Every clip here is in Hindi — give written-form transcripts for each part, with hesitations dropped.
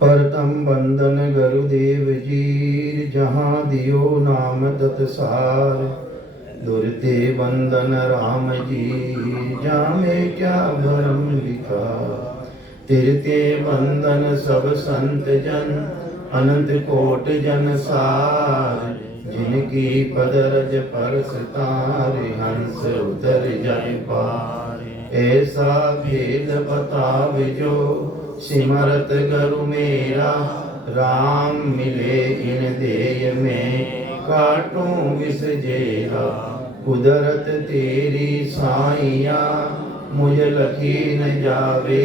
परतम बंदन गुरुदेव जीर, जहाँ दियो नाम तत्सार। दुरते बंदन राम जी, जामे क्या भरम लिखा। तिरते बंदन सब संत जन, अनंत कोट जन सार। जिनकी पदरज पर सितारे, हंस उतर जाए पार। ऐसा भेद बतावे जो, सिमरत गुरु मेरा। राम मिले इन देय में, काटूं विष जेरा। कुदरत तेरी साइया, मुझ लखी न जावे।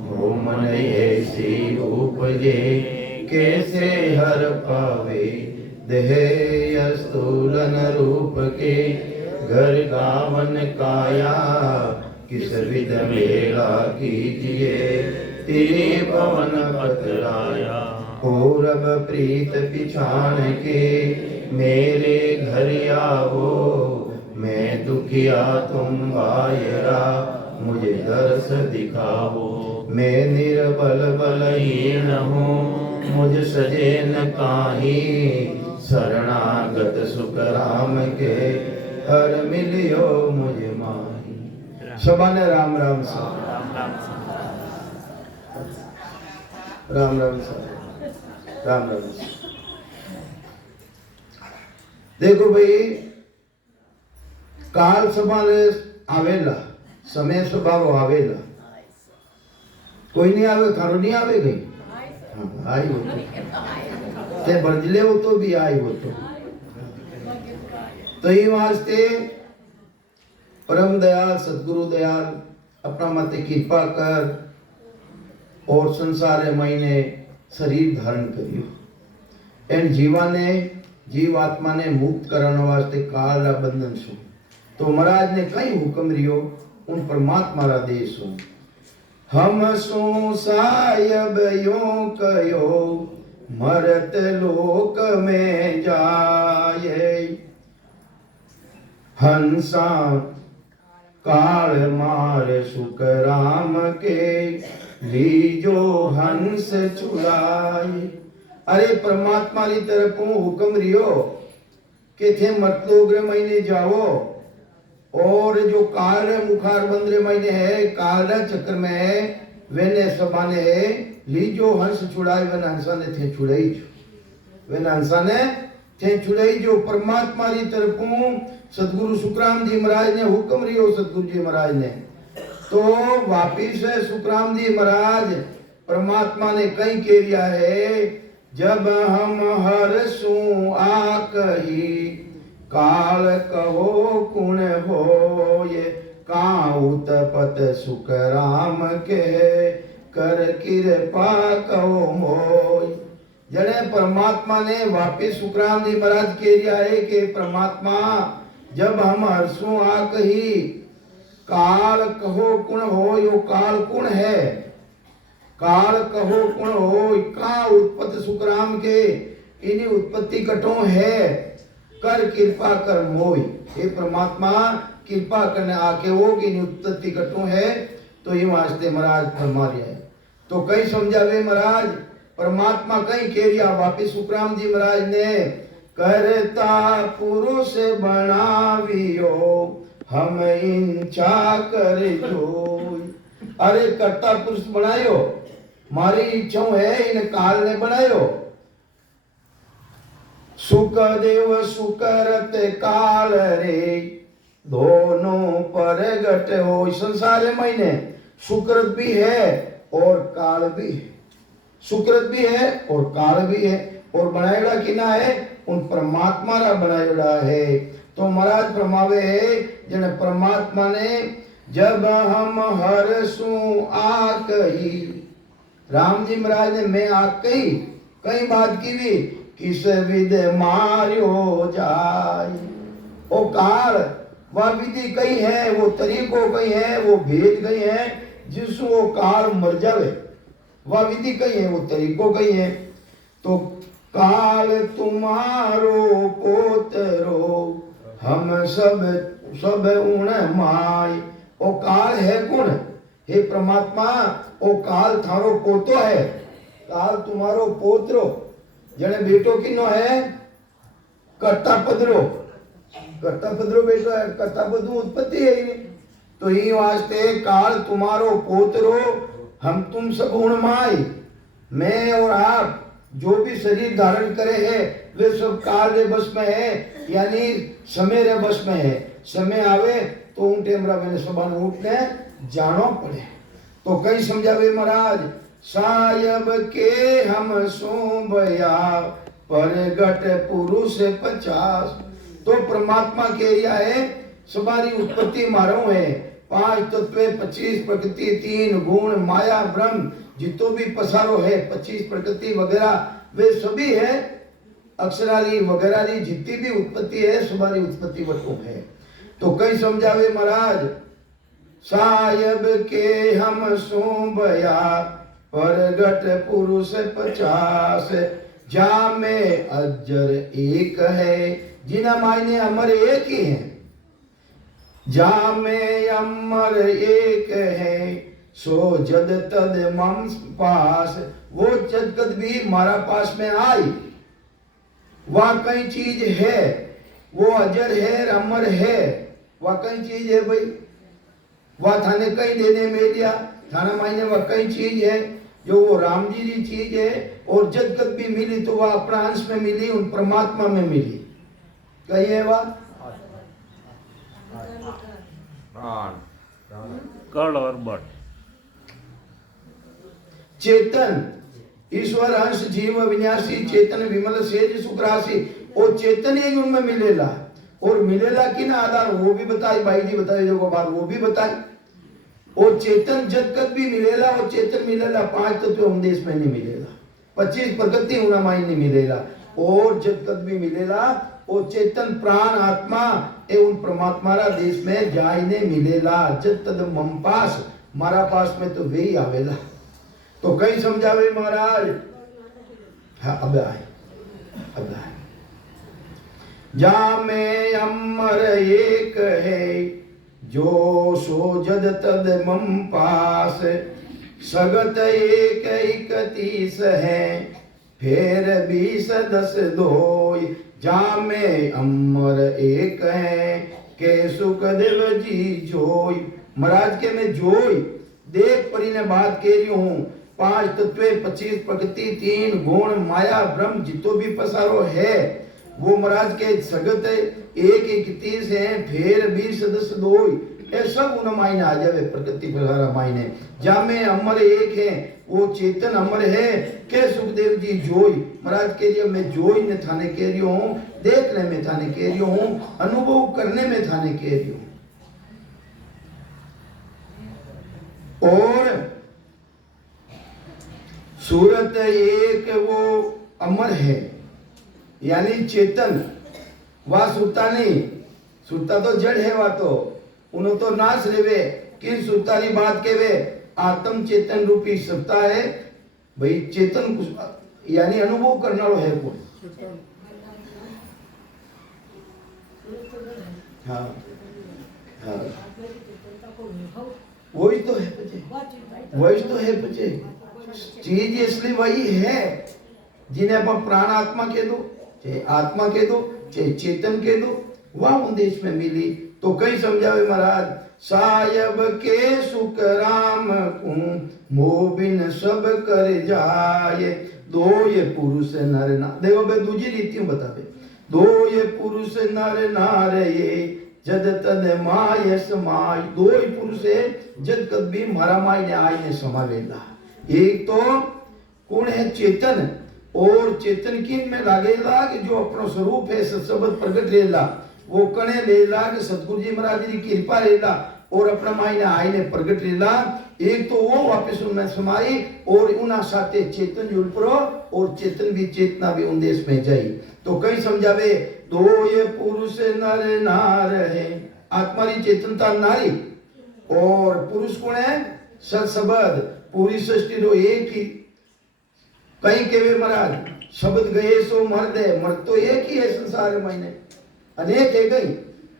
वो मन ऐसी उपजे, कैसे हर पावे। देह स्थूलन रूप के, घर गावन काया। किस विध मेला कीजिए, तेरे पवन पतराया। पूरब प्रीत पिछाण के, मेरे घर आवो। मैं दुखिया तुम बायरा, मुझे दर्श दिखाओ। मैं निर्बल बलहीन हूँ, मुझ सजे न काही। शरणागत सुख राम के, हर मिलियो मुझे माही। शबाने राम राम सा, राम राम सा, राम राम सा। देखो भाई, काल सभाने आवेला, समय स्वभाव आवेला। कोई नहीं आवे, थारो नहीं आवे गई। हाँ, आई हो ते बदले हो तो भी आई हो तो ये वास्ते परम दयाल सदगुरु दयाल अपना मत कृपा कर और संसार महीने शरीर धारण करियो। एंड जीवा ने जीव आत्मा ने मुक्त करने वास्ते काल बंधन सो। तो महाराज ने कई हुक्म रियो, उन परमात्मा रा देश हो। हम सो सायब यो कयो, मरत लोक में जाए। हंसा काल मार सुख राम के, लीजो हंस छुड़ाई। अरे परमात्मा की तरफ हुक्म रियो कि थे मर्तलोक महीने जाओ, और जो काल मुखार बंदरे महीने है, काल चक्र में है, वेने सबाने है। लीजो हंस छुड़ाई, वन हंसा ने थे छुड़ाई जो, वन हंसा ने थे छुड़ाई जो। परमात्मा की तरफों सदगुरु सुखराम जी महाराज ने हुक्म रियो, सदगुरु जी महाराज ने। तो वापिस है सुखराम जी महाराज, परमात्मा ने कई कह रिया है। जब हम हरसू आकही, काल कहो कुण होए। काउत पत सुख राम के, कर कृपा कहो मोय। जने परमात्मा ने वापिस सुखराम जी महाराज कह रिया है कि परमात्मा जब हम हरसू आकही, काल कहो कुण हो। यो काल कुण है, काल कहो कुण हो। का उत्पत्ति सुखराम के, इन्हीं उत्पत्ति कटो है। कर कृपा कर मोय, हे परमात्मा कृपा करने आके वो कि इन्हीं उत्पत्ति कटो है। तो ये वास्ते महाराज फरमा रहा है। तो कई समझावे महाराज, परमात्मा कई कह रिया। वापिस सुखराम जी महाराज ने करता पुरुष बनावियो, हम इंचा कर जोई। अरे करता पुरुष बनायो, मारी इच्छा है, इन काल ने बनायो। सुखदेव सुकरत काल रे, दोनों परगट हो। संसार महीने सुकृत भी है और काल भी है, सुकृत भी है और काल भी है। और बनाएड़ा किना है, उन परमात्मा रा बनाएड़ा है। तो महाराज फरमावे है, जन परमात्मा ने जब हम हरसू आकही। राम जी महाराज ने मैं आकही कई बात की भी, किस विध मार्यो जाय। ओ काल वह विधि कई है, वो तरीको कई है, वो भेद कई है, जिसको वो काल मर जावे। वह विधि कई है, वो तरीको कई है। तो काल तुम्हारो पोतरो, हम सब उण माय। ओ काल है कौन? हे परमात्मा, ओ काल थारो पोतो है। काल तुम्हारो पोत्रो जने बेटो किनो है कर्ता पदरो बेटो है, कर्ता पदरू उत्पत्ति है ही। तो ये वास्ते काल तुम्हारो पोत्रो, हम तुम सब गुणमाई, मैं और आप जो भी शरीर धारण करे है वे सब काल रे बस में है, यानी समय रे बस में है। समय आवे तो उन टेमरा मैंने सबन उठने जानो पड़े। तो कई समझावे महाराज, सायब के हम सोबया परगट पुरुष 50। तो परमात्मा के रिया है सवारी उत्पत्ति मारो है, 5 तत्व 25 प्रकृति 3 गुण माया ब्रह्म जितो भी पसारो है 25 प्रकृति वगैरह वे सभी है, अक्षराली वगैरह जितनी भी उत्पत्ति है सवारी उत्पत्ति वटो है। तो कई समझावे महाराज, सायब के हम सोबया परगट पुरुष 50, जा में अजर एक है, जिना मायने अमर एक ही है। जा में अमर एक है, सो जद तद मम पास, वो जद कद भी हमारा पास में आई। वह कई चीज है, वो अजर है अमर है, वह कई चीज है भाई, वह थाने कई देने में लिया, थाना मायने वह कई चीज है जो वो राम जी की चीज है, और जब तक भी मिली तो वह अपना अंश में मिली, उन परमात्मा में मिली। कही है वह कर्ण और बट चेतन ईश्वर अंश जीव विन्यासी चेतन विमल सेज सुखराशि, और चेतन ही उनमें मिलेला। और मिलेला की ना आधार वो भी बताई, भाई जी बताए जो बात वो भी बताई। और चेतन जब तक भी मिलेला, और चेतन मिलेला 5 तत्व हम देश में नहीं मिलेला, 25 प्रकृति उना माई नहीं मिलेला। और जब तक भी मिलेला और चेतन प्राण आत्मा ए उन परमात्मा रा देश में जाय ने मिलेला। जब तक मम पास मारा पास में तो वे ही आवेला। तो कई समझावे महाराज, हाँ अब आए। जा में अमर एक है, जो सो जद तद मम पास, सगत एक 31 है, फिर 20 10 2। जा में अमर एक है, के सुखदेव जी जोई। महाराज के मैं जोई देख परी ने बात कह रही हूँ, 5 तत्व 25 प्रकृति 3 गुण माया ब्रह्म जितो भी पसारो है, वो महाराज के सगत 1 31 है, फिर 20 10 2। ये सब उन मायने आ जावे प्रकृति पसारा मायने। जा में अमर एक है, वो चेतन अमर है, के सुखदेव जी जोई। महाराज के लिए मैं जोई ने थाने कह रही हूँ, देखने में थाने कह रही हूँ, अनुभव करने में थाने कह रही हूँ। और सूरत एक वो अमर है, यानी चेतन। वह सुरता नहीं, सुरता तो जड़ है, वह तो उन्हों तो नाश रेवे। किन सुरता की बात केवे, आत्म चेतन रूपी सत्ता है भाई। चेतन यानी अनुभव करने वाला है कोई। हाँ हाँ वही तो है बच्चे, वही तो है बच्चे। चीज इसलिए वही है जिन्हें आप प्राण आत्मा कह दो, चाहे आत्मा कह दो, चाहे चेतन कह दो, वह उन देश में मिली। तो कई समझावे महाराज, सायब के सुख राम को मोबिन सब कर जाए। दो ये पुरुष नर नार, देखो बे दूसरी रीतियों बतावे। दो ये पुरुष नर नार ये जद तद माय समाय। दो ही पुरुष है जद कद भी मारा माय ने आय ने समावेला। एक तो कौन है चेतन, और चेतन किन में लागेला कि जो अपना स्वरूप है सत्सबद प्रकट लेला, वो कने लेला कि सतगुरु जी महाराज की कृपा लेला और अपना मायने आईने प्रकट लेला। एक तो वो वापस उनमें समाई और उना साथे चेतन जुड़ पड़ो, और चेतन भी चेतना भी उन देश में जाई। तो कई समझावे, दो ये पुरुष नर नार है। आत्मा री चेतनता नारी, और पुरुष कौन है सत्सबद। पूरी सृष्टि रो एक ही। कई केवे महाराज, शब्द गए सो मर्द है, मर्द तो एक ही है संसार में, अनेक है गई,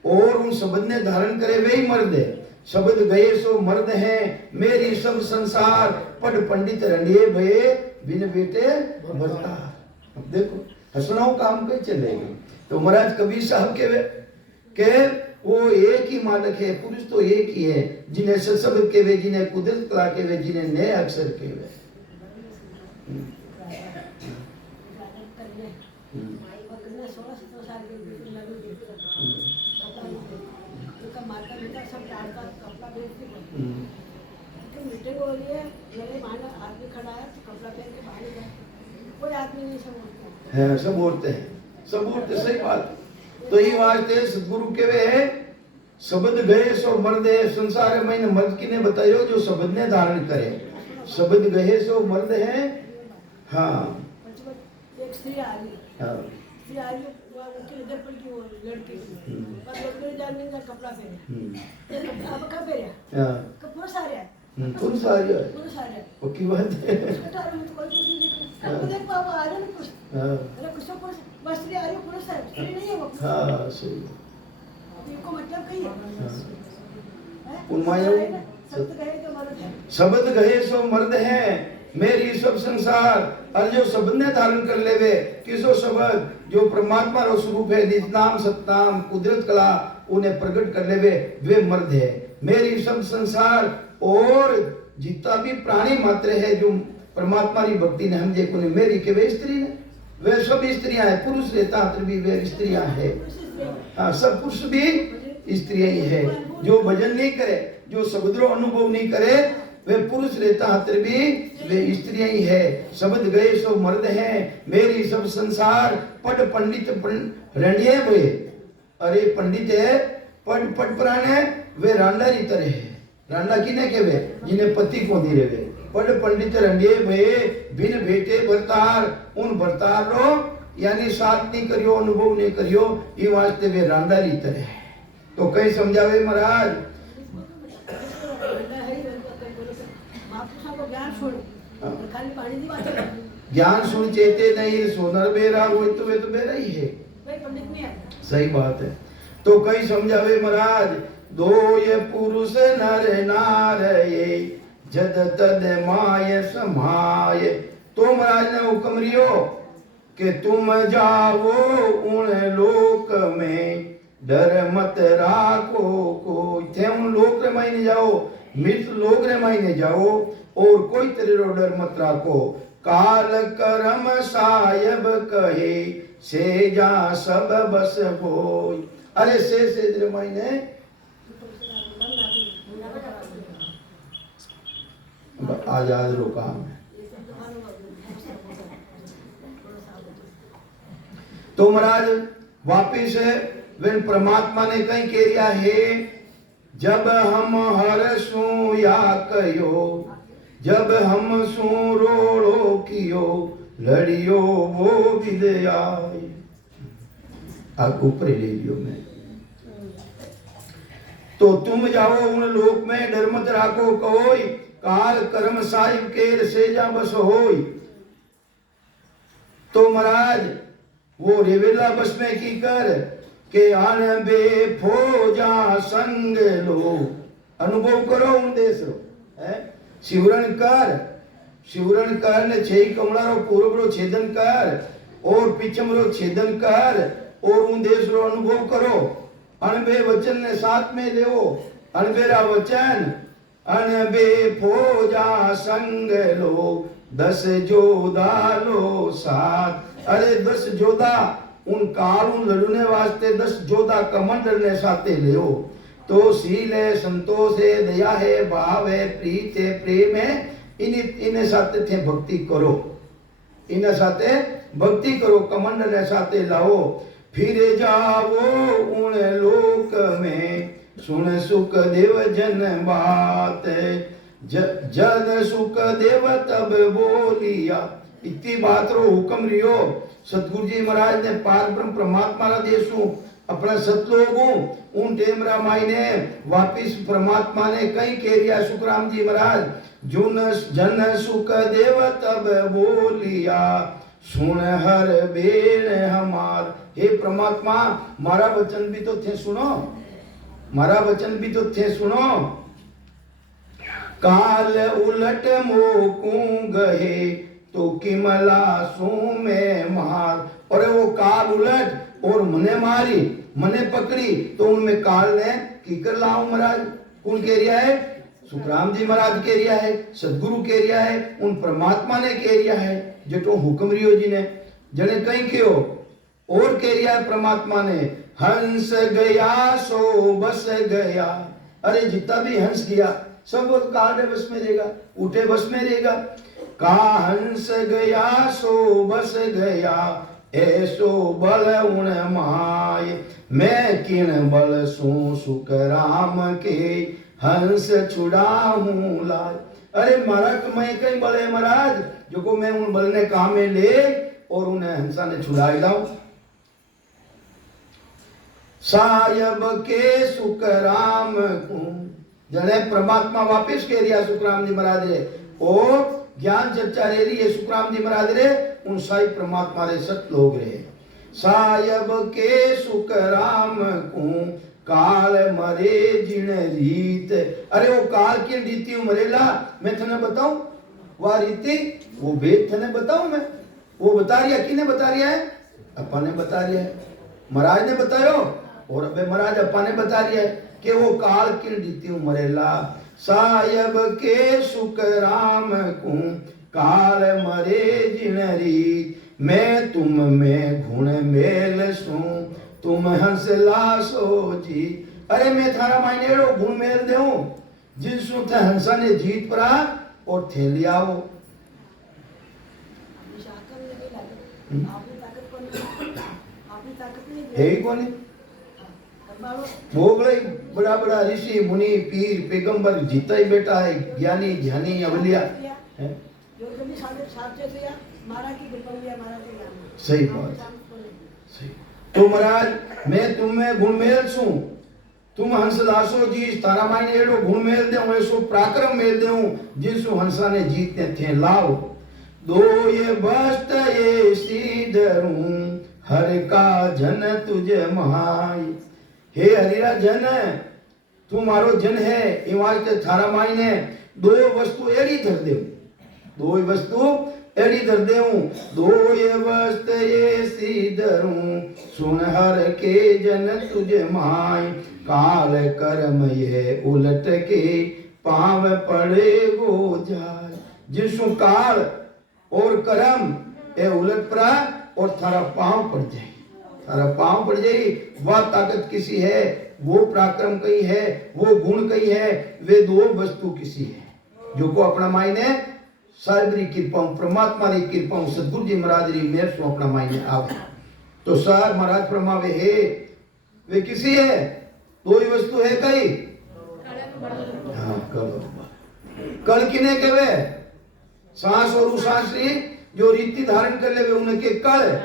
और उन शब्द ने धारण करे वे ही मर्द है। शब्द गए सो मर्द हैं मेरी सब संसार पढ़ पंडित रंडिए भये बिन बेटे भरता। अब देखो हसनाओ काम पे चलेगी। तो महाराज कबीर साहब के वो एक ही मालिक है, पुरुष तो एक ही है, जिन्हें शब्द के वे, जिन्हें कुदरत कला के वे, जिन्हें नए अक्षर के वे। है सब औरतें हैं, सब औरतें, सही बात। तो ये वास्ते सदगुरु के वे है शब्द गए सो मर्द है संसार में मर्द किने बतायो जो शब्द ने धारण करे। शब्द गए सो मर्द है। हाँ एक स्त्री आ रही है, स्त्री आ रही है, उनकी नजर पड़ की वो लड़की पर लड़के जानने का कपड़ा पहने, अब कब पहने पुरुष आ रहा है, पुरुष आ रहा है, पुरुष आ रहा है, पक्की बात है। अब देख बाबा आ रहे हैं कुछ, अरे कुछ तो पुरुष, बस स्त्री आ रही है, पुरुष है, स्त्री नहीं है वो। हाँ सही। इनको मतलब कहीं है, उन्मायों शब्द गए सो मर्द हैं मेरी सब संसार। और जो शब्द ने धारण कर लेवे किसो शब्द जो परमात्मा रो स्वरूप है, निज नाम सतनाम कुदरत कला उन्हें प्रकट कर लेवे वे मर्द है मेरी सब संसार। और जितना भी प्राणी मात्र है जो परमात्मा की भक्ति ने हम देखो ने मेरी के वे स्त्री ने, वे सब स्त्रियां है, पुरुष रहता भी वे स्त्रियां है। हाँ सब पुरुष भी स्त्रियां ही है। जो भजन नहीं करे, जो शब्दों अनुभव नहीं करे, वे पुरुष रहता भी वे स्त्रियां ही है। शब्द गए सो मर्द हैं मेरी सब संसार पढ़ पंडित रंडिये वे। अरे पंडित है पढ़ पढ़ प्राण है वे रांडा की तरह है। रांडा किने के वे जिन्हें पति को दी रहे पढ़ पंडित रंडिये वे बिन बेटे भरतार। उन भरतार रो यानी साथ नहीं करियो अनुभव नहीं करियो ये वास्ते वे रांडा की तरह है। तो कहीं समझावे महाराज ज्ञान सुन चेते नहीं सोनर बेरा वो तो वे तो बेरा ही है। सही बात है। तो कई समझावे महाराज दो ये पुरुष नर नार ये जद तद माय समाये। तो महाराज ने हुक्म रियो कि तुम जाओ उन लोक में डर मत राखो को। थे उन लोक रे मायने जाओ, मृत लोक रे मायने जाओ और कोई तेरे डर मत राखो। काल करम सायब कहे से जा सब बस होय। अरे से मायने आजाद रो काम है। तो महाराज वापिस वे परमात्मा ने कहीं कह रिया है जब हम हर सू या कयो जब हम सू रोड़ो कियो लड़ियो वो विदयाय। आप ऊपर ले लियो मैं। तो तुम जाओ उन लोक में डर मत राखो कोई काल कर्म साहिब केर सेजा बस होई। तो महाराज वो रेवेला बस में की कर के आन बे फौजा संग लो। अनुभव करो उन देश रो है शिवरण कर ने छह कमला रो पूर्व रो छेदन कर और पिछम रो छेदन कर और उन देश रो अनुभव करो। अनबे वचन ने साथ में लेओ अनबेरा वचन अनबे फौजा संग लो 10 जोधा लो साथ। अरे 10 जोधा उन काल लड़ने वास्ते 10 जोधा कमंडल ने साथे लियो। तो शील है संतोष है दया है भाव है प्रीत है प्रेम है इन साथे थे भक्ति करो। इन साथे भक्ति करो कमंडल ने साथे लाओ। फिर जाओ उन लोक में सुन सुख देव जन बात जन सुख देव तब बोलिया। इतनी बात रो हुक्म रियो सतगुरु जी महाराज ने पार ब्रह्म परमात्मा रा देशु अपना सतलोगों उन टेमरा मायने वापिस परमात्मा ने कई कह रिया सुखराम जी महाराज जुन जन सुख देव तब बोलिया सुन हर बेन हमार। हे परमात्मा मारा वचन भी तो थे सुनो। मारा वचन भी तो थे सुनो। काल उलट मोकू गए तो किमला सू में मार। और वो काल उलट और मने मारी, मने पकड़ी, तो उनमें काल ने की कर लाऊं महाराज। कौन कह रिया है? सुखराम जी महाराज कह रिया है, सदगुरु कह रिया है, उन परमात्मा ने कह रिया है, जटो हुक्म रियो जी ने जने कहीं क्यों और कह रिया है परमात्मा ने। हंस गया सो बस गया। अरे जितना भी हंस गया सब वो काल के बस में रहेगा, उठे बस में रहेगा। का हंस गया सो बस गया, ऐसो बल उन माय। मैं किन बल सू सुख राम के, हंस छुड़ाऊं लाय। अरे महाराज मैं कहीं बल है महाराज जो को मैं उन बल ने काम में ले और उन्हें हंसा ने छुड़ाई लाऊं। सायब के सुख राम को जने परमात्मा वापिस कह रिया सुखराम जी महाराज रे। और ज्ञान चर्चा रे रही है सुखराम जी महाराज रे, उन साई परमात्मा रे सत लोग रे। सायब के सुख राम को काल मरे जिन रीत। अरे वो काल की रीति मरेला मैं थने बताऊं, वह रीति वो भेद थने बताऊं मैं। वो बता रिया, किने बता रिया है? अपा ने बता रिया है, महाराज ने बतायो। और अबे महाराज अपा ने बता रिया है कि वो काल की रीति मरेला। सायब के सुख राम को काल मरे जिन रीत। मैं तुम में गुण मेल सू, तुम हंसला सो जी। अरे मैं थारा मायने एड़ो गुण मेल देऊं जिनसु थे हंसा ने जीत परा और थे लियाओ। है ही कौन वो बड़े बड़ा बड़ा ऋषि मुनि पीर पैगंबर जीता ही बेटा है, ज्ञानी ध्यानी अवलिया है। सही बात, सही। तो महाराज मैं तुम में गुण मेल सू, तुम हंस दासो जी। तारा मायने एड़ो गुण मेल देऊं, ऐसो पराक्रम मेल देऊं जिसु हंसा ने जीतने थे लाओ। दो ये बस्त ये सीधरूं, हर का जन तुझे महाई। हे हरिरा जन, तू मारो जन है, इवाज के थारा मायने दो वस्तु एड़ी धर देऊं, दो वस्तु एड़ी धर देऊं। दो ये वस्त ये सीधरूं, सुन हर के जन तुझे माई। काल कर्म ये उलट के, पाव पड़े गो जाय। जिसु काल और कर्म ए उलट पड़ा और थारा पांव पड़ जाए, थारा पांव पड़ जाए। वह ताकत किसी है, वो पराक्रम कई है, वो गुण कई है, वे दो वस्तु किसी है जो को अपना मायने सारी कृपा परमात्मा री कृपा सदगुरु जी महाराज री मेहर सो अपना मायने आवे। तो सर महाराज फरमावे है वे किसी है, दो ही वस्तु है कई। हाँ कल किने कहवे? सांस और उसांस री जो रीति धारण कर ले वे उनके कल।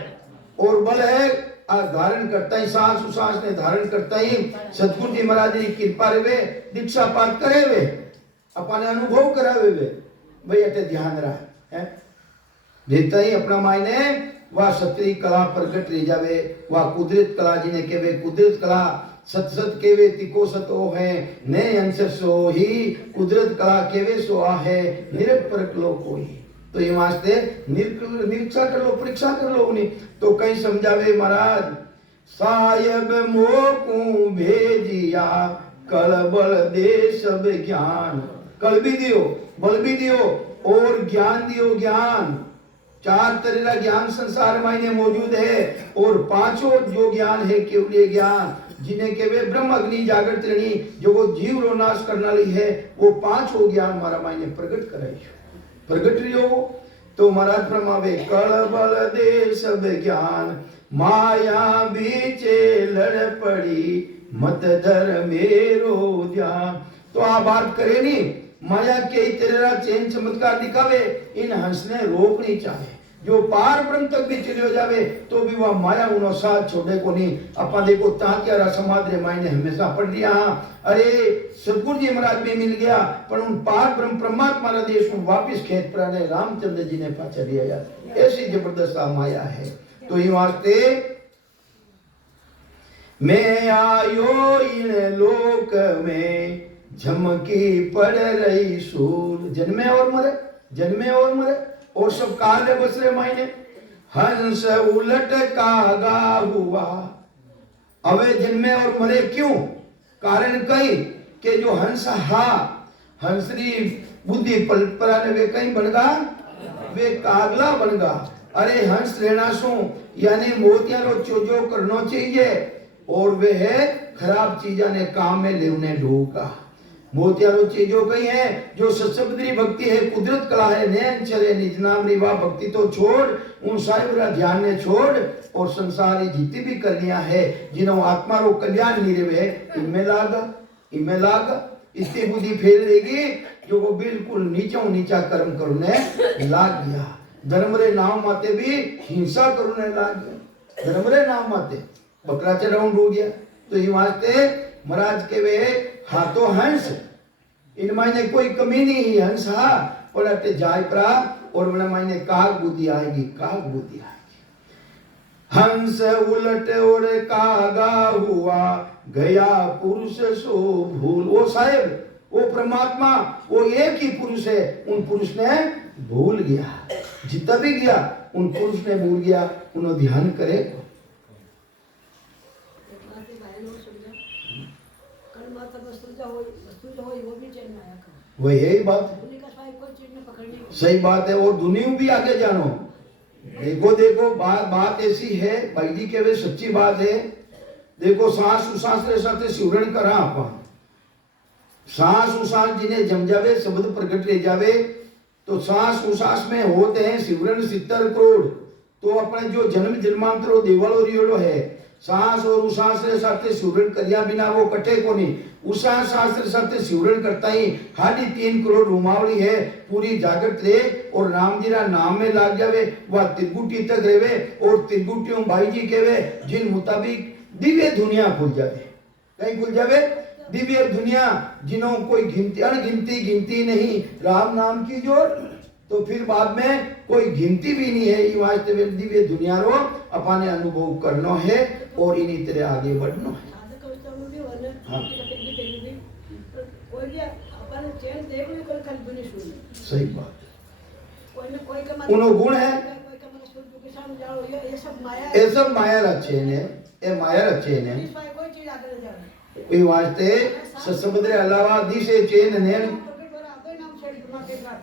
और बल है धारण करता ही सांस उसांस ने धारण करता ही सतगुरु जी महाराज की कृपा रे वे दीक्षा पाठ करे वे अपने अनुभव करावे वे भाई अटे ध्यान रहा है देता ही अपना मायने वह सत्री कला प्रकट रह जावे। वह कुदरत कला जिन्हें केवे कुदरत कला सत सत केवे तिको सतो है ने अंश सो ही कुदरत कला केवे सो आ है निरत परक लो कोई। तो ये वास्ते निरीक्षा कर लो, परीक्षा कर लो उन्हें। तो कहीं समझावे महाराज सायब मोकू भेजिया कल बल दे सब ज्ञान। कल भी दियो, बल भी दियो और ज्ञान दियो। ज्ञान चार तरह का ज्ञान संसार में मौजूद है और पांचों जो ज्ञान है केवल ज्ञान जिन्हें के वे ब्रह्म अग्नि जागृत रही जो वो जीव रो नाश करना ली है वो पांचों ज्ञान हमारा मायने प्रकट कराई प्रकट रही हो। तो महाराज फरमावे कल बल दे सब ज्ञान माया बीचे लड़ पड़ी मत धर मेरो ध्यान। तो आप बात करे नहीं माया के तेरा चैन चमत्कार दिखावे इन हंसने रोक नहीं चाहे जो पार ब्रह्म तक भी चले जावे तो भी वह माया उनो साथ छोड़े को नहीं। अपन देखो तात्यारा समाधि मायने हमेशा पढ़ दिया। अरे सतगुरु जी महाराज भी मिल गया पर उन पार ब्रह्म परमात्मा रा देश में वापिस खेत प्राणे रामचंद्र जी ने पाचा दिया यार ऐसी जबरदस्त माया है। तो ये वास्ते मैं आयो इन लोक लोक में झमकी पड़ रही सूर। जन्मे और मरे, जन्मे और मरे, और सब काल है बसरे मायने। हंस उलट कागा हुआ। अवे जन्मे और मरे क्यों? कारण कई के जो हंस हा, हंसरी बुद्धि पलपरा ने वे कहीं बन गा, वे कागला बन गा। अरे हंस लेना सो यानी मोतियारो चोजो करनो चाहिए, और वे है खराब चीजा ने काम में लेने ढोका। मोतियारो चीजों कही है जो सशब्दरी भक्ति है, कुदरत कला है, नैन चले निज नाम री वाह भक्ति तो छोड़, उन साहिबरा ध्यान ने छोड़, और संसारी जितनी भी करनिया है जिन्हों आत्मा रो कल्याण नहीं रहे इनमें लागा, इनमें लागा। इतनी बुद्धि फेर देगी जो वो बिल्कुल नीचों नीचा कर्म करने लाग गया। धर्म रे नाम माते भी हिंसा करने लाग गया। धर्म रे नाम माते बकरा चढ़ाऊं हो गया। तो ये वास्ते महाराज के वे हाथों हंस, इन मायने कोई कमी नहीं है। हंस हा पड़ते जाय परा, और बना मायने काग बुद्धि आएगी, काग बुद्धि आएगी। हंस उलट और कागा हुआ, गया पुरुष सो भूल। वो साहेब, वो परमात्मा, वो एक ही पुरुष है, उन पुरुष ने भूल गया। जितना भी गया उन पुरुष ने भूल गया। उन्होंने ध्यान करे वही यही बात, सही बात है। और दुनिया भी आगे जानो। देखो देखो बात ऐसी है भाई जी के वे सच्ची बात है। देखो सांस उसास रे साथ सिवरण करा अपन, सांस उसास जिन्हें जम जावे शब्द प्रकट ले जावे, तो सांस उसास में होते हैं सिवरण 70 करोड़। तो अपने जो जन्म जन्मांतरो देवालो रियोलो है, सांस और उसास रे साथ सिवरण करिया बिना वो कटे को नहीं। उषा शास्त्र सबसे सिवरण करता ही 3.5 करोड़ रुमावली है, पूरी जागृत रे और राम जी रा नाम में लाग जावे, वह त्रिगुटी तक रेवे। और त्रिगुटियों भाई जी केवे जिन मुताबिक दिव्य दुनिया खुल जावे। कहीं खुल जावे दिव्य दुनिया, जिन्हों कोई गिनती अनगिनती गिनती नहीं राम नाम की जोड़, तो फिर बाद में कोई गिनती भी नहीं है। ये वास्ते में दिव्य दुनिया रो अपने अनुभव करना है और इन्हीं तरह आगे बढ़ना है। हाँ। सही बात, उन्हों गुण है ये सब माया रचे ने, ये माया रचे ने। ये वास्ते ससबद्रे अलावा दिशे चेन ने।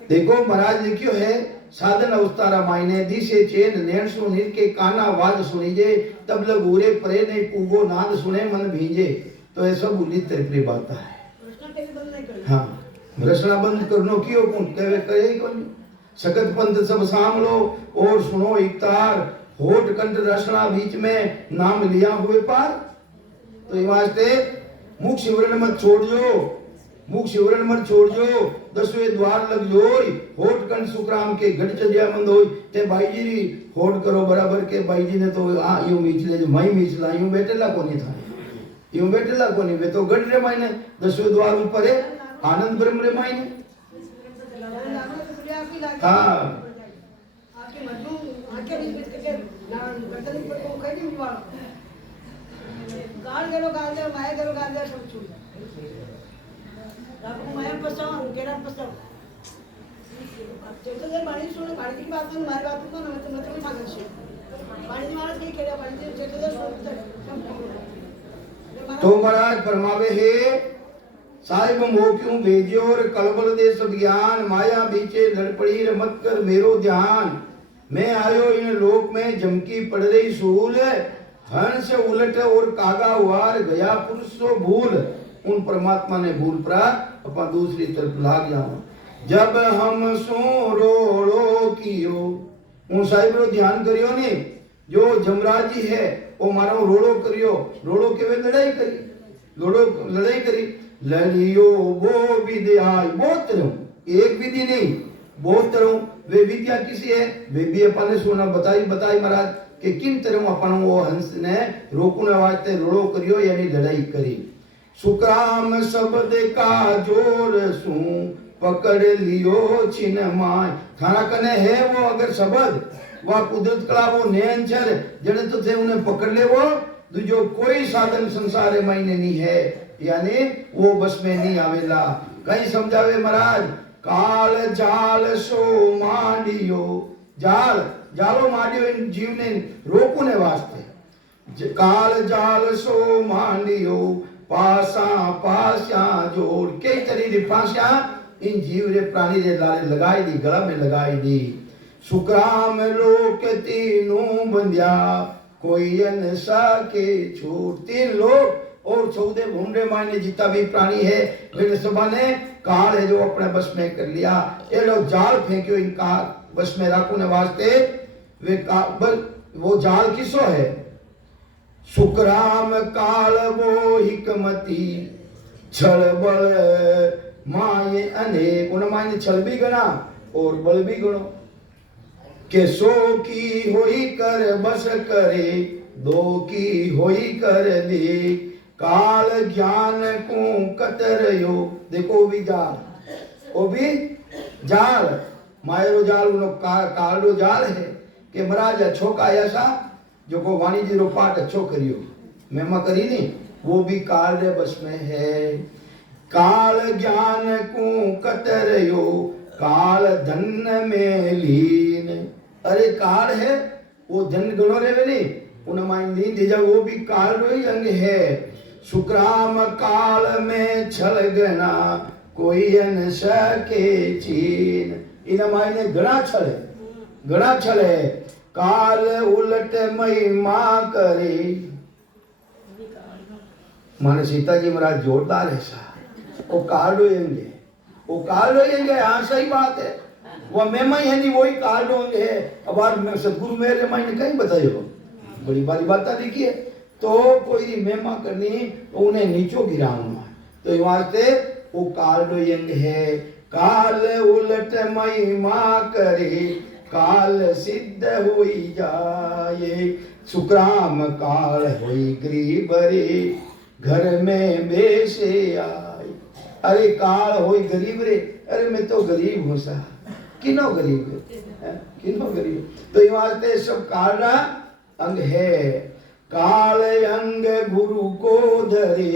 देखो महाराज लिखियो है साधन अवतारा मायने दिशे चेन नैन सु नीर के काना वाज सुनीजे, तब लग उरे परे नहीं पूगो नाद सुने मन भीजे। तो ऐसा बोली तरफरी बात है। हाँ, रचना बंद करनो क्यों कौन कहे करे कौन। सकत पंथ सब सामलो और सुनो इकतार, होठ कंठ रचना बीच में नाम लिया हुए पार। तो ये वास्ते मुख शिवरण मत छोड़ जो, मुख शिवरण मत छोड़ जो, 10वें द्वार लग जोई, होठ कंठ सुखराम के घट चलिया मंद होई। ते भाई जी री होठ करो बराबर के। भाई जी ने तो यूं मीच ले जो मई मीच ला, यूं बैठेला कोनी था, यूं बैठेला कोनी। वे तो गढ़ रे मायने 10वें द्वार ऊपर है आनंद ब्रह्म रे मायने। हाँ, तो महाराज फरमावे है साहिब मोह क्यों भेजियो और कलबल दे सब ज्ञान, माया बीचे लड़ पड़ी रे मत कर मेरो ध्यान। मैं आयो इन लोक में जमकी पड़ रही सूल, हंस उलट और कागा वार गया पुरुष सो भूल। उन परमात्मा ने भूल पड़ा अपन दूसरी तरफ लाग जाओ। जब हम सो रोड़ो कियो, उन साहिब रो ध्यान करियो ने। जो जमराज जी है वो मारो रोड़ो करियो, रोड़ो के वे लड़ाई करी, लोड़ो लड़ाई करी। लड़ियो वो विद्याई, बहुत तरह, एक विधि नहीं बहुत तरह। वे विद्या किसी है वे भी अपन ने सुना बताई महाराज कि किन तरह अपन वो हंस ने रोकने वास्ते रोड़ो करियो यानी लड़ाई करी। सुकराम शब्द का जोर सू पकड़ लियो छिन माय। थाना कने है वो अगर शब्द वह कुदरत कला वो नैन छर जड़े तो थे उन्हें पकड़ ले वो। जो कोई साधन संसार मायने नहीं है यानी वो बस में नहीं आवेला। कहीं समझावे महाराज काल जाल सो मांडियो, जाल जालो मांडियो इन जीव ने रोकने वास्ते। काल जाल सो मांडियो पासा पासा जोड़ कई तरीके पासा इन जीव रे प्राणी रे लारे लगाई दी, गला में लगाई दी। सुक्राम लोक तीनों बंध्या कोई अन सके छूट। 3 लोग और 14 भूमरे मायने जितना भी प्राणी है वे सब ने काल है जो अपने बस में कर लिया। ये लोग जाल फेंक्यो इनका बस में रखने वास्ते। वे वो जाल किसो है? सुकराम काल वो हिकमती छल बल माये अनेक। उन मायने छल भी गणा और बल भी गणो। के सो की होई कर बस करे, 2 की होई कर दे। काल ज्ञान को कतरयो। देखो भी जाल, वो भी जाल मायरो जाल उनो कालो जाल है कि महाराज अच्छो का ऐसा जो को वाणी जी रो पाठ अच्छो करियो महिमा करी नहीं, वो भी काल रे बस में है। काल ज्ञान को कतरयो काल धन में लीन। अरे काल है वो धन गणो रे नहीं उन माइन लीन दे जा, वो भी काल रो ही अंग है। सुक्राम काल में छल गना कोई न सके चीन। इन मायने घना छल है, घना छल है। काल उलट महिमा करे। माने सीता जी महाराज जोरदार है सा, वो काल रोएंगे, वो काल रोएंगे। हाँ सही बात है, वो महिमा ही है नहीं, वही काल रोएंगे है। अब आज सदगुरु मेरे मायने कहीं बताइयो, बड़ी बारी बात देखिए। तो कोई महिमा करनी तो उन्हें नीचो गिराऊंगा, तो ये वास्ते वो काल रोएंगे है। काल उलट महिमा करे काल सिद्ध होई जाए। सुक्राम काल होई गरीब रे घर में बेसे आए। अरे काल होई गरीब रे, अरे मैं तो गरीब हूँ सा। किनो गरीब है, किनो गरीब। तो ये वास्ते सब काल अंग है। काल अंग गुरु को धरे।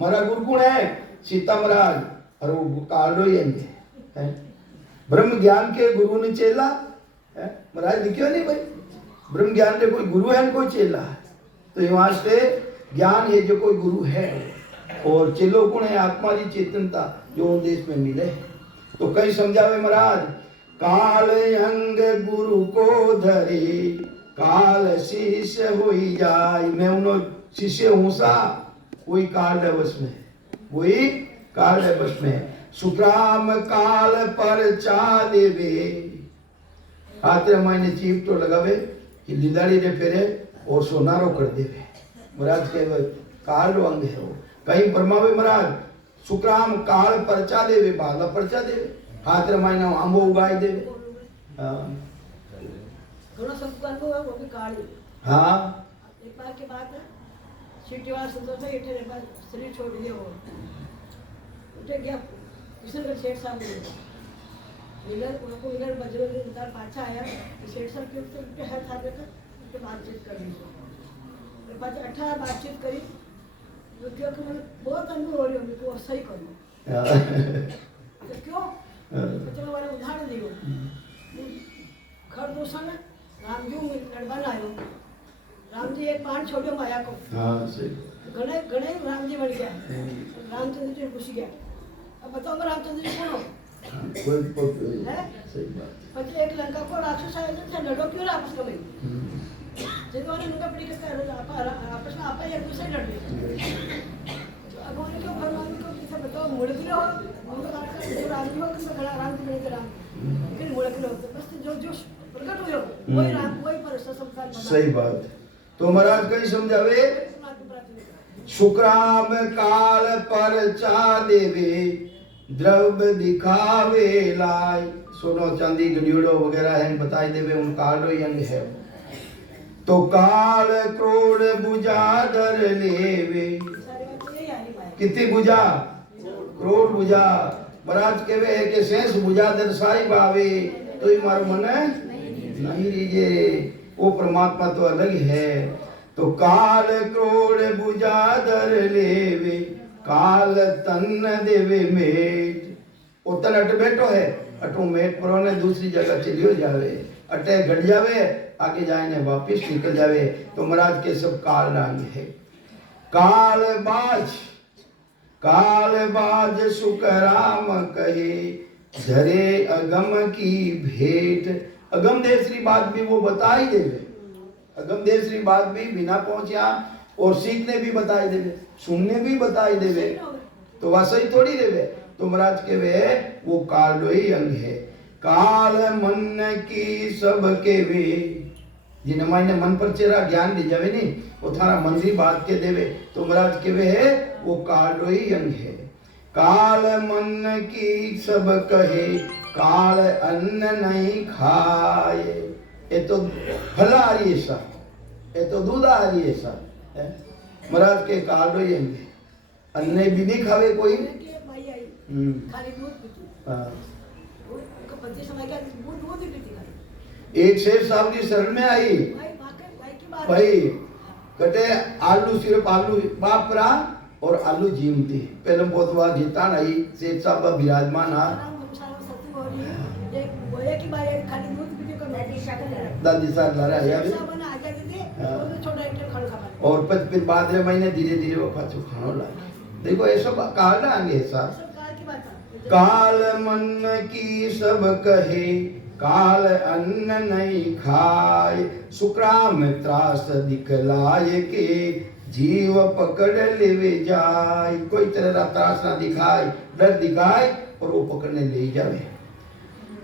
मारा गुरु कौन है? सीता महाराज। और वो काल अंग है। ब्रह्म ज्ञान के गुरु ने चेला महाराज लिखियो नहीं भाई, ब्रह्म ज्ञान के कोई गुरु है कोई चेला है। तो ये वास्ते ज्ञान है जो कोई गुरु है और चेलो कौन है? आत्मा की चेतनता जो देश में मिले। तो कई समझावे महाराज काल अंग गुरु को धरे काल शिष्य होई जाए। मैं उनो शिष्य हूँ सा, वही काल बस में, वही काल बस में। सुक्राम काल पर चा देवे। हाथ रे मायने चीप तो लगावे कि लिदाड़ी रे फेरे और सोनारो कर देवे। महाराज के काल रो अंग है वो। कहीं परमावे महाराज सुक्राम काल परचा देवे, बाला परचा देवे। हाथ रे मायने आंबो उगाई देवे। घणो सब अनुभव है वो भी काल। हाँ एक बार की बात है, सीटीवार संतोष है इठे रे बार शरीर छोड़ दिया वो उठे गया किशन का सेठ साहब ने इधर उनको इधर बजरंग इंतजार पाछा आया। सेठ साहब के उनके हर साहब का उनके बातचीत कर ली। तो बात 18 बातचीत करी तो क्योंकि मैं बहुत अनुभव हो रही हूँ तो सही करूँ तो क्यों तो चलो मैंने उदाहरण दियो। खरदूषण राम जी लड़वाना आयो, राम जी एक बाण छोड़ो माया को। हाँ सही। गणे गणे राम जी बढ़ गया, रामचंद्र जी घुस गया। अब बताओ रामचंद्र जी कौन हो? कोई है सही बात। પછી એક લંકા કો રાક્ષસ આયો છે લડો ક્यों आपस में जिन्होंने उनका पड़ी के आपस में आपा एक दूसरे लड़ रहे। अब उन्होंने क्यों भगवान को किसे बताओ मुड़क लो उनको जो राम जी हो किसे खड़ा राम को नहीं राम लेकिन मुड़क लो बस जो जो प्रकट हुए वही राम वही पर संसार। सही बात। तो महाराज कहीं समझावे सुक्राम काल पर चा देवे द्रव्य दिखावे लाई। सोनो चांदी गड्यूड़ो वगैरह है बताई देवे उन काल ही अंग है। तो काल क्रोध बुझा धर लेवे। कितनी बुझा? क्रोध बुझा। महाराज कहवे है कि शेष बुझा दर साई बावे तो ही मारो मन नहीं रीजे। वो परमात्मा तो अलग है। तो काल क्रोध बुझा धर लेवे काल तन देवे मेट। उतन अट बैठो है, अटू मेट पर ने दूसरी जगह चलियो जावे, अटे घट जावे, आगे जाने वापिस निकल जावे। तो महाराज के सब काल रंग है। काल बाज सुख राम कहे, धरे अगम की भेंट। अगम देसरी बात भी वो बता ही देवे, अगम देसरी बात भी बिना पहुंचा और सीखने भी बताई देवे, सुनने भी बताई देवे, तो वह सही थोड़ी देवे। तो महाराज के वे वो काल ही अंग है। काल मन की सब के वे, जिन्हें मायने मन पर चेरा ज्ञान दी जावे नहीं, वो थारा मन की बात के देवे। तो महाराज के वे है वो काल ही अंग है। काल मन की सब कहे, काल अन्न नहीं खाए। ये तो फल आ रही है सा, ये तो दूध आ रही है सा। महाराज के काल ही अंग है। अन्न भी नहीं खावे कोई, खाली दूध पीती। हाँ। उनका पति समय का दूध ही पीती खाली। एक शेर साहब की शरण में आई, भाई कटे आलू सिर्फ आलू बाप रा और आलू जीमती। पहले बहुत बार जीता नहीं, शेर साहब विराजमान हा। दादी साहब लारा आया भी और फिर बाद रे महीने धीरे धीरे वो पाछो खानो लगा। देखो ऐसा काल आगे ऐसा काल मन की सब कहे, काल अन्न नहीं खाए। सुक्राम त्रास दिखलाए के, जीव पकड़ लेवे जाए। कोई तरह का त्रास ना दिखाए, डर दिखाए और वो पकड़ने ले जावे।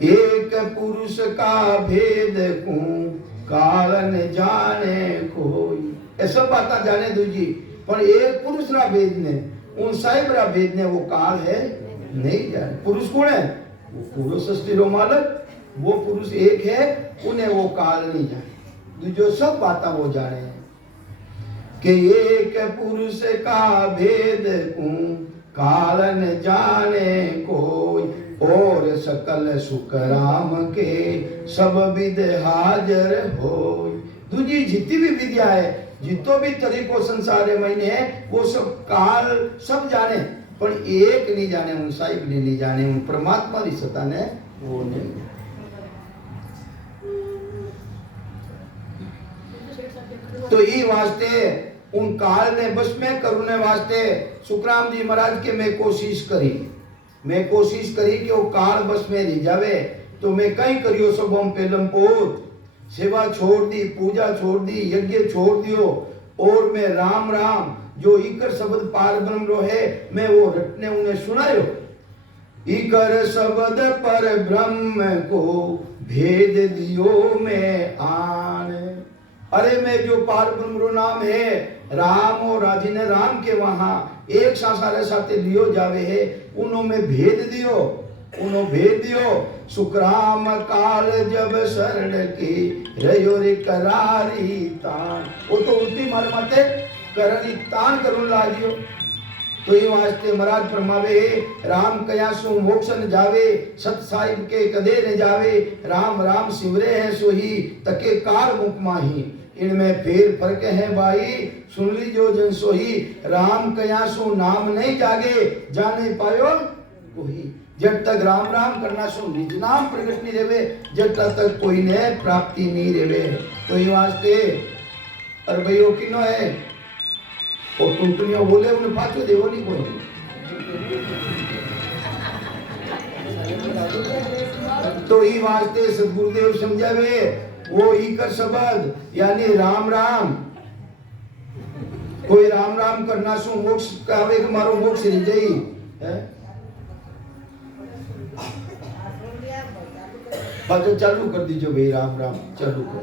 एक पुरुष का भेद को, काल न जाने कोई। ऐसा बात जाने दूजी, पर एक पुरुष रा भेद ने, उन साहिब रा भेद ने वो काल है नहीं जाने। पुरुष कौन है? वो पुरुष सृष्टि मालक, वो पुरुष एक है, उन्हें वो काल नहीं जाने। जो सब बातें वो जाने कि एक पुरुष का भेद को, काल न जाने कोई। और सकल सुख राम के, सब विद हाजर हो। दूजी जितनी भी विद्या है, जितो भी तरीको संसार में है, वो सब काल सब जाने, पर एक नहीं जाने, उन साहिब ने नहीं जाने, उन परमात्मा की सत्ता ने वो नहीं जाने। तो ये वास्ते उन काल ने बस में करुणे वास्ते सुखराम जी महाराज के मैं कोशिश करी कि वो काल बस में ले जावे। तो मैं कहीं करियो सब हम पेलम पोत, सेवा छोड़ दी, पूजा छोड़ दी, यज्ञ छोड़ दियो, और मैं राम राम जो इकर शब्द पार ब्रह्म रो है, मैं वो रटने उन्हें सुनायो। इकर शब्द पर ब्रह्म को, भेद दियो में आन। अरे मैं जो पार ब्रह्म रो नाम है राम, और राजी ने राम के वहां एक सारे साथे लियो जावे है, उन्हों में भेद दियो। सुखराम काल जब शरण की, रयो रे करारी तान। वो तो उल्टी मार माते करनी तान करून लागियो। तो ये वास्ते महाराज फरमावे, राम कया सु मोक्ष न जावे, सत साहिब के कदे न जावे। राम राम सिमरे हैं सोही, तके काल मुख माही। इनमें फेर फर्क है भाई, सुन लीजो जन सोही। राम कया सु नाम नहीं जागे, जाने पायो कोई। जब तक राम राम करना सु निज नाम प्रकट नहीं रेवे, जब तक कोई ने प्राप्ति नहीं रेवे। तो ये वास्ते और भाइयों किनो है, और टुनटुनियों बोले उन्हें पाछो देवो नहीं कोई। तो ये वास्ते सदगुरुदेव समझावे, वो इकर शब्द यानी राम राम। कोई राम राम करना सु मोक्ष कावे के मारो मोक्ष नहीं जाई है। बात चालू कर दीजिए भाई, राम राम चालू कर।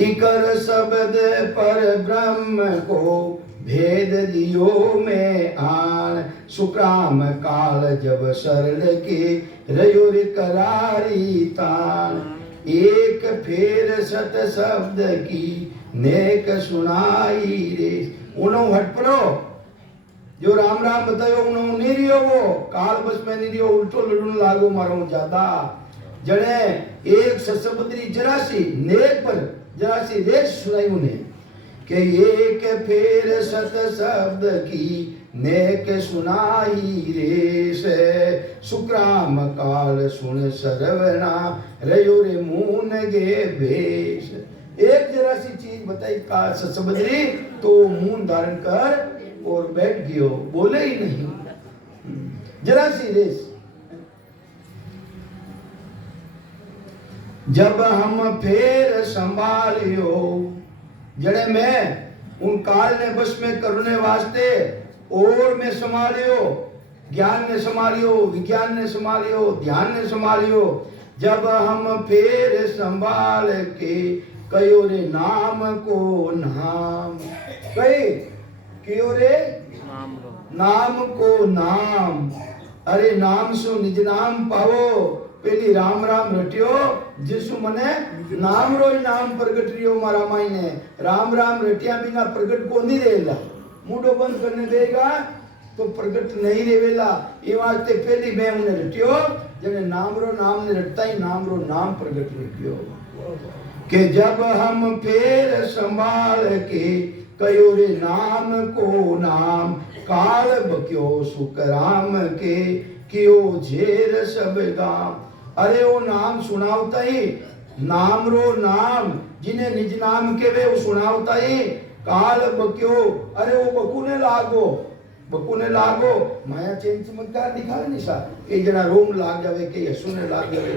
इकर शब्द पर ब्रह्म को, भेद दियो में आन। सुक्राम काल जब शरण के, रयो रे करारी तान। एक फेर सत शब्द की, नेक सुनाई रे। उन्हों हट पड़ो, जो राम राम बतायो उन्हों नहीं रियो, वो काल बस में नहीं रियो, उल्टो लड़ून लागो मारो ज्यादा। जड़े एक ससबद्री जरासी नेक पर जरासी रेस सुनाई उन्हें, कि एक फेर सत शब्द की नेक सुनाई रेस, सुक्राम काल सुन सरवना रयो रे मून गे भेष। एक जरा सी चीज बताई का ससबदरी तो मुंह धारण कर और बैठ गयो, बोले ही नहीं, जरा सी रेस। जब हम फेर संभालियो, जड़े मैं उन काल ने बस में करने वास्ते और में संभालियो, ज्ञान ने संभालियो, विज्ञान ने संभालियो, ध्यान ने संभालियो। जब हम फेर संभाल के कयो रे नाम को नाम, कहे कयो रे नाम को नाम। अरे नाम सु निज नाम पावो, पेली राम राम रट्यो जिसु मने नाम रो नाम प्रगट रियो मारा मायने। राम राम रटिया बिना प्रगट को नहीं रहेला, मुंडो बंद करने देगा तो प्रगट नहीं रहेला। ये वास्ते पेली मैं उन्हें रट्यो जने नाम रो नाम ने रटता ही नाम रो नाम प्रगट रट्यो। कि जब हम फेर संभाल के कयो रे नाम को नाम, काल बक्यो सुकराम के कियो झेर सब गाम। अरे वो नाम सुनावता ही, नाम रो नाम जिन्हें निज नाम के वे वो सुनावता ही। काल बक्यो, अरे वो बकुने लागो, बकुने लागो माया चेन चमत्कार दिखावे नहीं सा, एक जना रोम लाग जावे, के हसुने लाग जावे,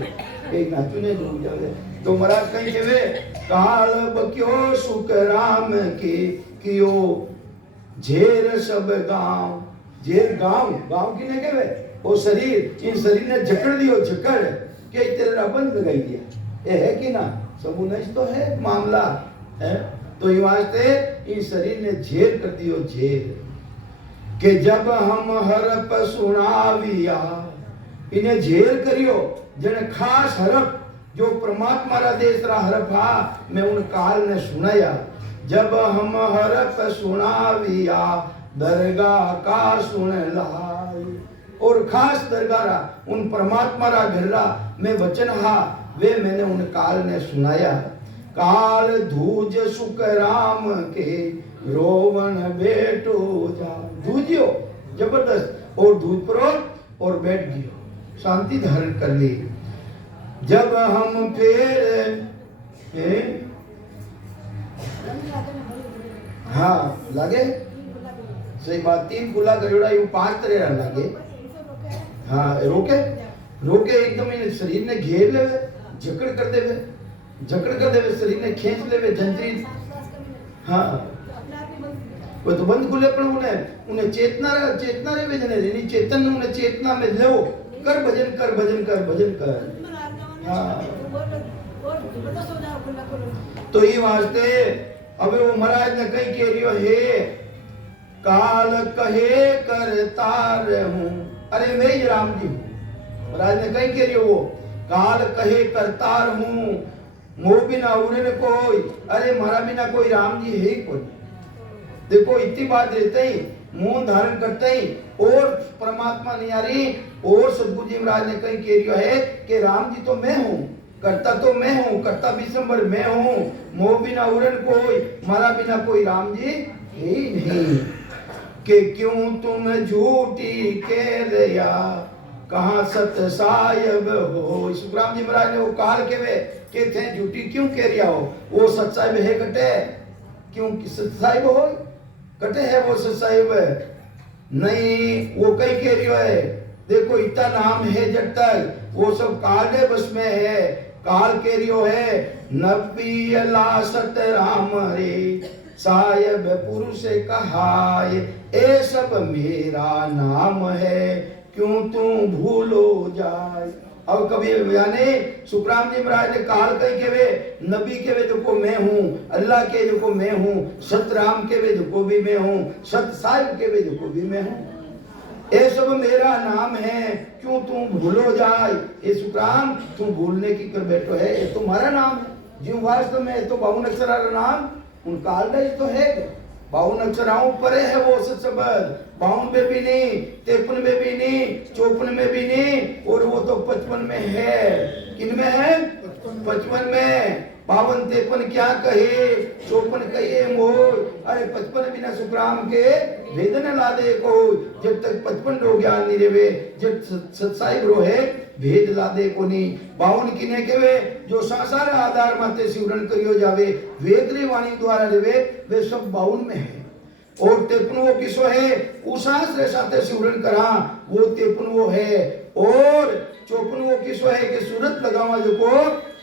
एक नाचुने डूब जावे। तो महाराज कहीं केवे काल बक्यो सुकराम के कियो झेर सब गांव। झेर गांव, गांव किने केवे वो शरीर, इन शरीर ने जकड़ दियो, जकड़ के तेरा बंद लगाई दिया। ये है कि ना, सबू नहीं तो है मामला है। तो ये वास्ते इन शरीर ने झेर कर दियो, झेर के जब हम हरप सुनाविया, इन्हें झेर करियो जने खास हरप जो परमात्मा रा देश रा हरप हा, मैं उन काल ने सुनाया। जब हम हरप सुनाविया दरगाह का सुन लाई, और खास दरगाह रा उन परमात्मा रा घर रा मैं वचन हा, वे मैंने उन काल ने सुनाया। काल धूज सुख राम के रोवन बेटो जा, धूजियो जबरदस्त और धूज परो और बैठ गयो, शांति धारण कर ली। जब हम फिर हाँ लागे सही बात, 3 खुला करोड़ा यू 5 तरह लागे। हाँ रोके रोके एकदम इन शरीर ने घेर लेवे, जकड़ कर देवे, जकड़ कर देवे, शरीर ने खींच लेवे जंजीर। हाँ वो तो बंद खुले पर उन्हें चेतना रे भेजने देनी, चेतन उन्हें चेतना में लो, कर भजन कर, भजन कर, भजन कर। हाँ तो ये वास्ते अब वो महाराज ने कहीं कह रियो है काल कहे करतार हूँ, अरे मैं ही राम जी हूँ। महाराज ने कहीं कह रियो वो काल कहे करतार हूँ, मो बिना उन्हें कोई, अरे मारा बिना कोई राम जी है ही कोई। देखो इतनी बात रहते ही मुंह धारण करते ही और परमात्मा नहीं आ रही। और सदगुरु जी महाराज ने कहीं कह रियो है कि राम जी तो मैं हूँ, करता तो मैं हूँ, करता विश्वम्भर मैं हूँ, मोह बिना उरन कोई, मारा बिना कोई राम जी है ही नहीं। कि क्यों तुम झूठी कह रया कहाँ सत साहिब हो। सुखराम जी महाराज ने वो काल के वे के थे झूठी क्यों कह रिया हो, वो सत साहिब है कटे, क्यों सत साहिब हो कटे है वो सत साहिब नहीं। वो कहीं कह रियो है देखो इतना नाम है जब तक वो सब काले बस में है। काल कह रियो है नबी अल्लाह सत राम रे साहिब पुरुष कहाय, ए सब मेरा नाम है क्यों तू भूलो जाए। अब कभी बयाने सुखराम जी महाराज ने काल कही के वे नबी के वे देखो मैं हूँ, अल्लाह के देखो मैं हूँ, सतराम के वे देखो भी मैं हूँ, सत साहिब के वे देखो भी मैं हूँ, ये सब मेरा नाम है क्यों तू भूलो जाए। ये सुखराम तू भूलने की कर बैठो है, ये तुम्हारा नाम है जो वास्तव में तो 52 अक्षरा का नाम उन काल का ही तो है। 52 अक्षराओं परे है वो शब्द, 52 में भी नहीं, 53 में भी नहीं, 54 में भी नहीं, और वो तो 55 में है। किन में है? 55 में। 52 53 क्या कहे, 54 कहिए मोह। अरे 55 बिना सुखराम के भेद न लादे को। जब तक 55 रो ज्ञान नहीं रेवे, जब सत्साई रो है भेद लादे को नहीं। 52 किने केवे, जो संसार आधार माते सिमरन करियो जावे, वेदरी वाणी द्वारा रेवे, वे सब 52 में है। और 53 किसो है, उसास रे साथे सिमरन करा, वो 53 है। और 54 किसो है कि सूरत लगावा जो को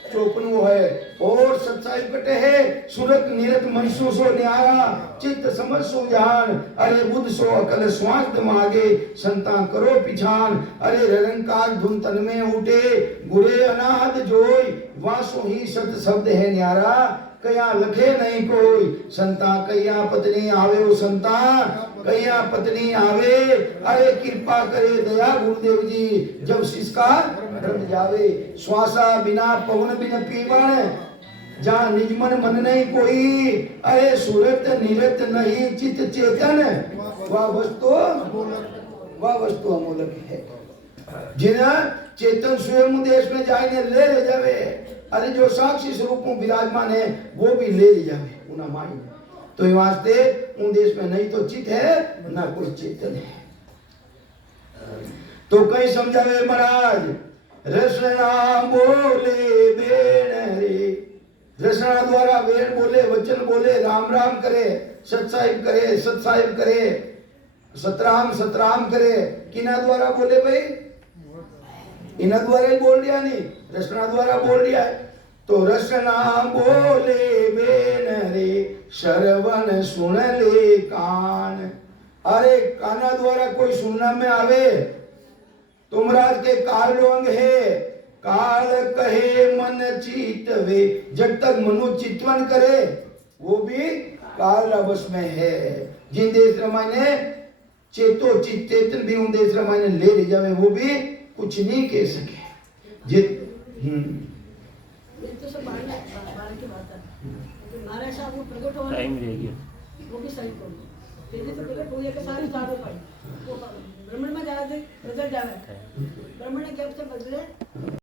54 है। और सच्चाई कटे है, सूरत निरत मनसू सो न्यारा, चित्त समझ सो जान। अरे बुद्ध सो अकल श्वास दमागे, संता करो पिछान। अरे निरंकार धुन तन में उठे, गुरे अनाहद जोई, वासो ही सत शब्द है न्यारा, कया लखे नहीं कोई। संता कया पत्नी आवे, वो संता कया पत्नी आवे। अरे कृपा करे दया गुरुदेव जी, जब सिसका ब्रह्म जावे। श्वासा बिना पवन बिन पीवन, जहाँ निज मन मन नहीं कोई। अरे सूरत निरत नहीं चित चेतन, वह वस्तु अमूलक है। जिन्हें चेतन स्वयं देश में जाए ले जावे। अरे जो साक्षी स्वरूप में विराजमान है, वो भी ले जावे उना माई। तो ये वास्ते उन देश में नहीं तो चित है, ना कोई चेतन है। तो कहीं समझावे महाराज, रसना बोले बेन रे, रसना द्वारा वेद बोले, वचन बोले, राम राम करे, सत्साहिब करे, सत्साहिब करे, सतराम सतराम करे। किना द्वारा बोले भाई, इना द्वारा ही बोल दिया नहीं, रसना द्वारा बोल दिया है। तो रसना बोले बेन रे, श्रवण सुन ले कान। अरे काना द्वारा कोई सुनना में आवे, तुमराज के काल अंग है। काल कहे मन चितवे, जब तक मनु चितवन करे, वो भी काल रवस में है। जिन देश रमाने चेतो चित चेतन भी उन देश रमाने ले जावे, वो भी कुछ नहीं कह सके। ये तो सब बाहर की बात है। महाराज साहब को प्रकट होने टाइम रह गया, वो भी सही को फिर तो प्रकट हो गया कि सारे साधु पड़े वो ब्राह्मण में जा रहे थे, प्रकट जा रहे थे। ब्राह्मण ने क्या बदले